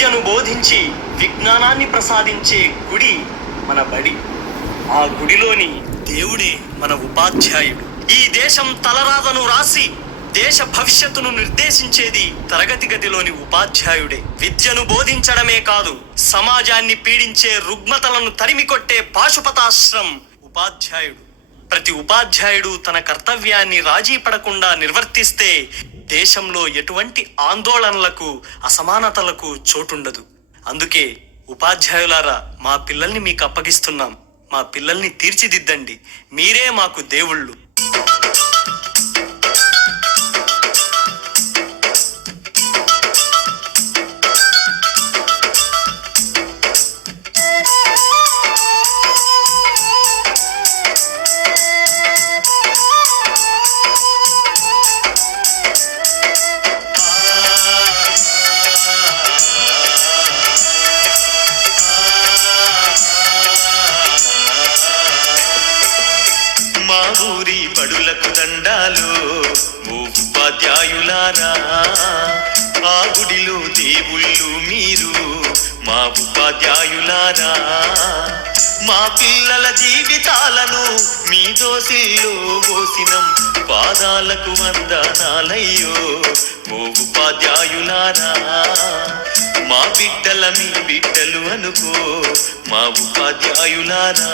విద్యను బోధించి విజ్ఞానాన్ని ప్రసాదించే గుడి మన బడి. ఆ గుడిలోని దేవుడే మన ఉపాధ్యాయుడు. ఈ దేశం తలరాతను రాసి దేశ భవిష్యత్తును నిర్దేశించేది తరగతి గదిలోని ఉపాధ్యాయుడే. విద్యను బోధించడమే కాదు, సమాజాన్ని పీడించే రుగ్మతలను తరిమికొట్టే పాశుపతాశ్రం ఉపాధ్యాయుడు. ప్రతి ఉపాధ్యాయుడు తన కర్తవ్యాన్ని రాజీ పడకుండా నిర్వర్తిస్తే దేశంలో ఎటువంటి ఆందోళనలకు, అసమానతలకు చోటుండదు. అందుకే ఉపాధ్యాయులారా, మా పిల్లల్ని మీకు అప్పగిస్తున్నాం. మా పిల్లల్ని తీర్చిదిద్దండి. మీరే మాకు దేవుళ్ళు. మా ఊరి బడులకు దండాలు ఓ ఉపాధ్యాయులారా, ఆ గుడిలో దేవుళ్ళు మీరు మా ఉపాధ్యాయులారా. మా పిల్లల జీవితాలను మీ దోసిల్లో పోసినం, పాదాలకు వందనాలయ్యో ఓ ఉపాధ్యాయులారా. మా బిడ్డల మీ బిడ్డలు అనుకో మా ఉపాధ్యాయులారా.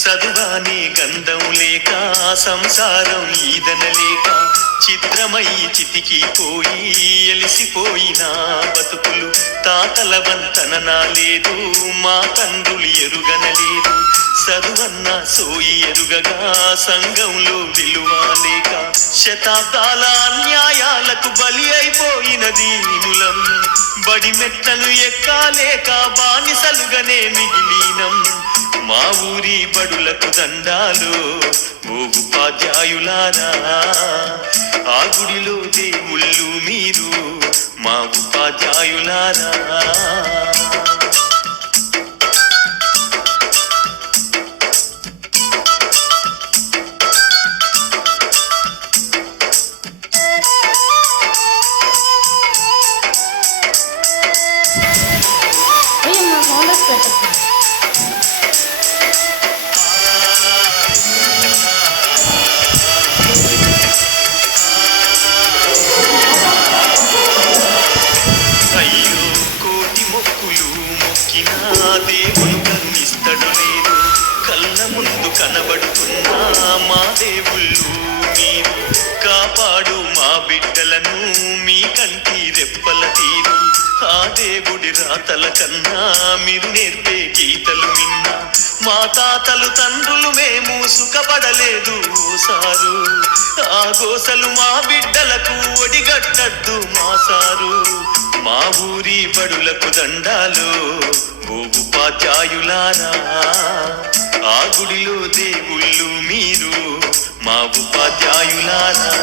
చదువానే గంధం లేక, సంసారం ఈదనలేక, చిత్రమై చితికిపోయి ఎలిసిపోయిన బతుకులు. తాతల వంతన లేదు, మా తండ్రులు ఎరుగనలేదు. చదువన్న సోయి ఎరుగగా సంఘంలో విలువ లేక, శతాబ్దాల అన్యాయాలకు బలి అయిపోయిన దీనులం. బడి మెట్లను ఎక్కాలేక బానిసలుగానే మిగిలినం. మా ఊరి బడులకు దండాలు ఓ ఉపాధ్యాయులారా, ఆ గుడిలో దేవుళ్ళు మీరు మా ఉపాధ్యాయులారా. దేవుడు కన్నిస్తడు లేదు, కళ్ళ ముందు కనబడుతున్నా మా దేవుళ్ళు మీరు. కాపాడు మా బిడ్డలను మీ కంటి రెప్పల తీరు. ఆ దేవుడి రాతల కన్నా మీరు నేర్పే గీతలు విన్నా. మా తాతలు తండ్రులు మేము సుఖపడలేదు సారు. ఆ గోసలు మా బిడ్డలకు ఒడిగట్టద్దు మా సారు. మా ఊరి బడులకు దండాలు ఓ ఉపాధ్యాయులారా, ఆ గుడిలో దేవుళ్ళు మీరు మా ఉపాధ్యాయులారా.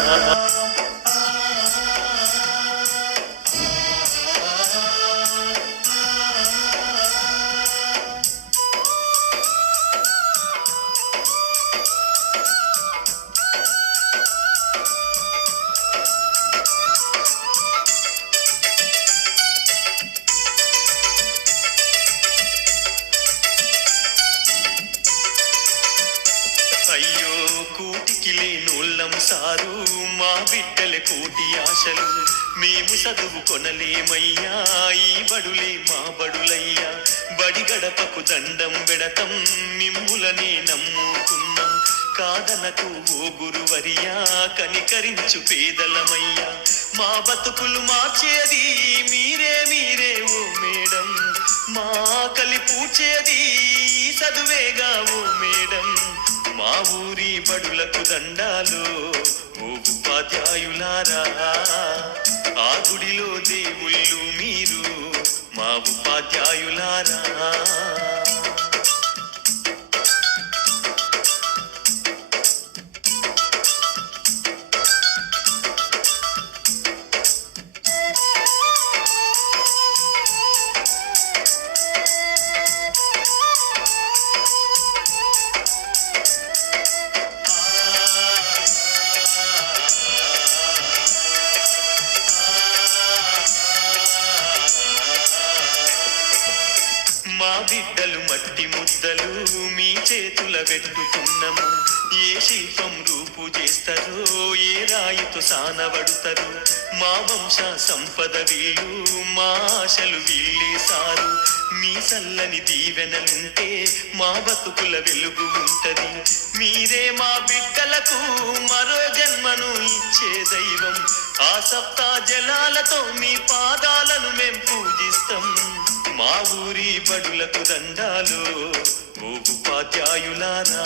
అయ్యో కూటికి లేనోళ్ళం సారు, మా బిడ్డల కోటి ఆశలు. మేము చదువు కొనలేమయ్యా, ఈ బడులే మా బడులయ్యా. బడి గడపకు దండం పెడతం, మిమ్ములనే నమ్ముకున్నాం. కాదనకు ఓ గురువరియా, కనికరించు పేదలమయ్యా. మా బతుకులు మార్చేది మీరే మీరే ఓ మేడం. మా ఆకలి పూడ్చేది చదువేగా ఓ మేడం. మా ఊరి బడులకు దండాలు ఓ ఉపాధ్యాయులారా, ఆ గుడిలో దేవుళ్ళు మీరు మా ఉపాధ్యాయులారా. మా బిడ్డలు మట్టి ముద్దలు మీ చేతుల పెట్టుతున్నము. ఏ శిల్పం రూపు చేస్తారో, ఏ రాయితో సానబడుతారు. మా వంశ సంపద వీళ్ళు, మా ఆశలు వీళ్ళే సారు. మీ చల్లని దీవెనలుంటే మా బతుకుల వెలుగు ఉంటది. మీరే మా బిడ్డలకు మరో జన్మను ఇచ్చే దైవం. ఆ సప్తా జలాలతో మీ పాదాలను మేం పూజిస్తాం. మా ఊరి బడులకు దండాలు ఓ ఉపాధ్యాయులారా,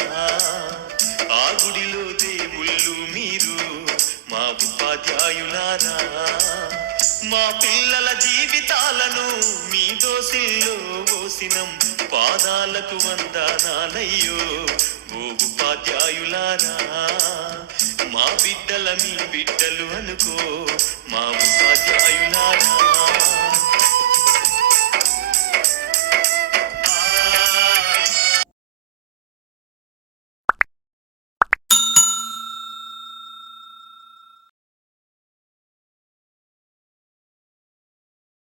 ఆ గుడిలో దేవుళ్ళు మీరు మా ఉపాధ్యాయులారా. మా పిల్లల జీవితాలను మీ దోసిల్లో పోసినం. పాదాలకు వందనాలయ్యో ఓ ఉపాధ్యాయులారా. మా బిడ్డల మీ బిడ్డలు అనుకో మా ఉపాధ్యాయులారా.